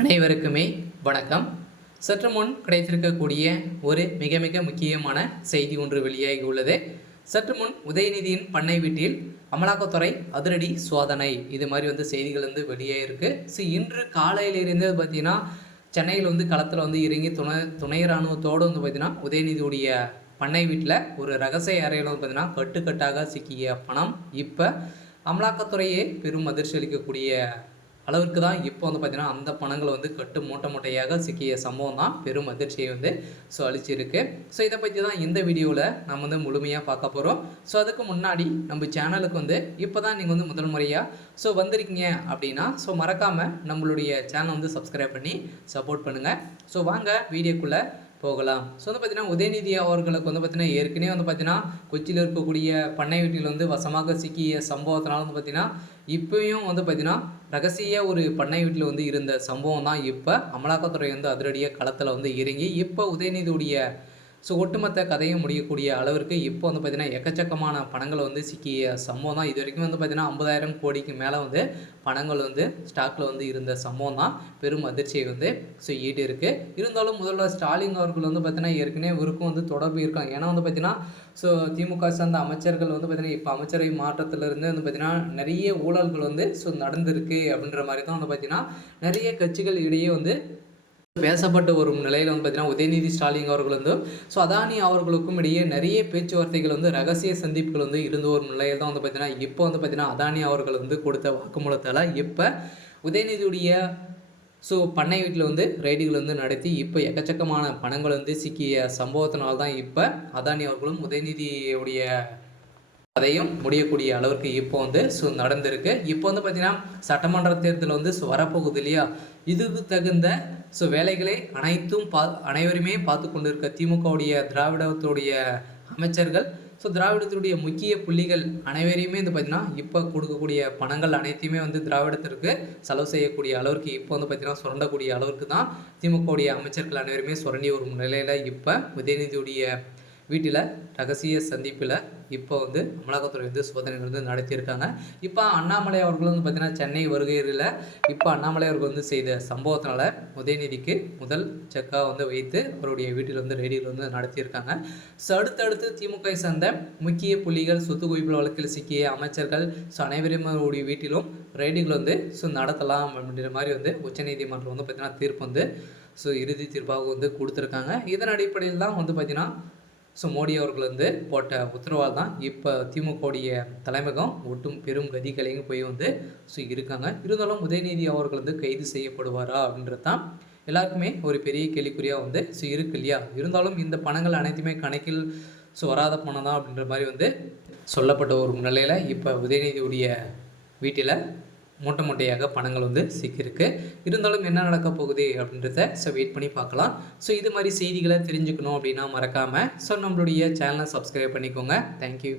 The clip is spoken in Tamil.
அனைவருக்குமே வணக்கம். சற்று முன் கிடைத்திருக்கக்கூடிய ஒரு மிக மிக முக்கியமான செய்தி ஒன்று வெளியாகி உள்ளது. சற்று முன் உதயநிதியின் பண்ணை வீட்டில் அமலாக்கத்துறை அதிரடி சோதனை, இது மாதிரி செய்திகள் வெளியாகிருக்கு. ஸோ இன்று காலையிலிருந்து பார்த்தீங்கன்னா சென்னையில் களத்தில் இறங்கி துணை இராணுவத்தோடு பார்த்தீங்கன்னா உதயநிதியுடைய பண்ணை வீட்டில் ஒரு ரகசிய அறையில் பார்த்தீங்கன்னா கட்டுக்கட்டாக சிக்கிய பணம் இப்போ அமலாக்கத்துறையே பெரும் அதிர்ச்சி அளிக்கக்கூடிய அளவிற்கு தான் இப்போ பார்த்தீங்கன்னா அந்த பணங்கள் கட்டு மூட்டை மூட்டையாக சிக்கிய சம்பவம் தான் பெரும் அதிர்ச்சியை அளிச்சிருக்கு. ஸோ இதை பற்றி தான் இந்த வீடியோவில் நம்ம முழுமையாக பார்க்க போகிறோம். ஸோ அதுக்கு முன்னாடி நம்ம சேனலுக்கு இப்போ தான் நீங்கள் முதல் முறையாக வந்திருக்கீங்க அப்படின்னா மறக்காமல் நம்மளுடைய சேனலை சப்ஸ்கிரைப் பண்ணி சப்போர்ட் பண்ணுங்கள். ஸோ வாங்க வீடியோக்குள்ளே போகலாம். ஸோ பார்த்தீங்கன்னா உதயநிதி அவர்களுக்கு பார்த்தீங்கன்னா ஏற்கனவே பார்த்தீங்கன்னா கொச்சியில் இருக்கக்கூடிய பண்ணை வீட்டில் வசமாக சிக்கிய சம்பவத்தினால பார்த்தீங்கன்னா இப்போயும் பார்த்தீங்கன்னா ரகசிய ஒரு பண்ணை வீட்டில் இருந்த சம்பவம் தான் இப்போ அமலாக்கத்துறை அதிரடியாக களத்தில் இறங்கி இப்போ உதயநிதியுடைய ஒட்டுமொத்த கதையும் முடியக்கூடிய அளவிற்கு இப்போ பார்த்தீங்கன்னா எக்கச்சக்கமான பணங்கள் சிக்கிய சம்பவம் தான். இது வரைக்கும் பார்த்தீங்கன்னா 50,000 கோடிக்கு மேலே பணங்கள் ஸ்டாக்கில் இருந்த சம்பவம் தான் பெரும் அதிர்ச்சியை ஈட்டு இருக்குது. இருந்தாலும் முதல்வர் ஸ்டாலின் அவர்கள் பார்த்தீங்கன்னா ஏற்கனவே இவருக்கும் தொடர்பு இருக்காங்க. ஏன்னா பார்த்தீங்கன்னா திமுக சார்ந்த அமைச்சர்கள் பார்த்தீங்கன்னா இப்போ அமைச்சரவை மாற்றத்திலிருந்து பார்த்தீங்கன்னா நிறைய ஊழல்கள் நடந்திருக்கு அப்படின்ற மாதிரி தான் பார்த்தீங்கன்னா நிறைய கட்சிகள் இடையே பேசப்பட்டு வரும் நிலையில் பார்த்தீங்கன்னா உதயநிதி ஸ்டாலின் அவர்கள் அதானி அவர்களுக்கும் இடையே நிறைய பேச்சுவார்த்தைகள் ரகசிய சந்திப்புகள் இருந்து வரும் நிலையில் தான் பார்த்தீங்கன்னா இப்போ பார்த்தீங்கன்னா அதானி அவர்கள் கொடுத்த வாக்குமூலத்தால் இப்போ உதயநிதியுடைய பண்ணை வீட்டில் ரைடுகள் நடத்தி இப்போ எக்கச்சக்கமான பணங்கள் சிக்கிய சம்பவத்தினால்தான் இப்போ அதானி அவர்களும் உதயநிதியுடைய அதையும் முடியக்கூடிய அளவிற்கு இப்போ நடந்திருக்கு. இப்போ பார்த்தீங்கன்னா சட்டமன்ற தேர்தல் வரப்போகுது இல்லையா, இதுக்கு தகுந்த வேலைகளை அனைவருமே பார்த்து கொண்டு இருக்க திமுகவுடைய திராவிடத்துடைய அமைச்சர்கள் திராவிடத்துடைய முக்கிய புள்ளிகள் அனைவரையுமே பார்த்தீங்கன்னா இப்போ கொடுக்கக்கூடிய பணங்கள் அனைத்தையுமே திராவிடத்திற்கு செலவு செய்யக்கூடிய அளவிற்கு இப்போ பார்த்தீங்கன்னா சுரண்டக்கூடிய அளவிற்கு தான் திமுகவுடைய அமைச்சர்கள் அனைவருமே சுரண்டி வரும் நிலையில் இப்போ உதயநிதியுடைய வீட்டில் ரகசிய சந்திப்பில் இப்போ அமலாக்கத்துறை சோதனை நடத்தியிருக்காங்க. இப்போ அண்ணாமலை அவர்கள் பார்த்தீங்கன்னா சென்னை வருகையில் இப்போ அண்ணாமலை அவர்கள் செய்த சம்பவத்தினால உதயநிதிக்கு முதல் செக்காக வைத்து அவருடைய வீட்டில் ரெய்டுகள் நடத்தியிருக்காங்க. அடுத்தடுத்து திமுக சார்ந்த முக்கிய புள்ளிகள் சொத்து குவிப்பு வழக்கில் சிக்கிய அமைச்சர்கள் அனைவரும் அவருடைய வீட்டிலும் ரெய்டுகள் நடத்தலாம் அப்படின்ற மாதிரி உச்சநீதிமன்றம் பார்த்தீங்கன்னா தீர்ப்பு இறுதி தீர்ப்பாக கொடுத்துருக்காங்க. இதன் அடிப்படையில் தான் பார்த்தீங்கன்னா மோடி அவர்கள் போட்ட உத்தரவால் தான் இப்போ திமுகவுடைய தலைமையகம் ஒட்டும் பெரும் கதிகளையும் போய் இருக்காங்க. இருந்தாலும் உதயநிதி அவர்கள் கைது செய்யப்படுவாரா அப்படின்றது தான் எல்லாருக்குமே ஒரு பெரிய கேள்விக்குறியாக இருக்கு இல்லையா. இருந்தாலும் இந்த பணங்கள் அனைத்துமே கணக்கில் வராத பணம் தான் அப்படின்ற மாதிரி சொல்லப்பட்ட ஒரு நிலையில் இப்போ உதயநிதியுடைய வீட்டில் மூட்டை மூட்டையாக பணங்கள் சிக்கியிருக்கு. இருந்தாலும் என்ன நடக்க போகுது அப்படின்றத வெயிட் பண்ணி பார்க்கலாம். இது மாதிரி செய்திகளை தெரிஞ்சுக்கணும் அப்படின்னா மறக்காமல் நம்மளுடைய சேனலை சப்ஸ்கிரைப் பண்ணிக்கோங்க. தேங்க்யூ.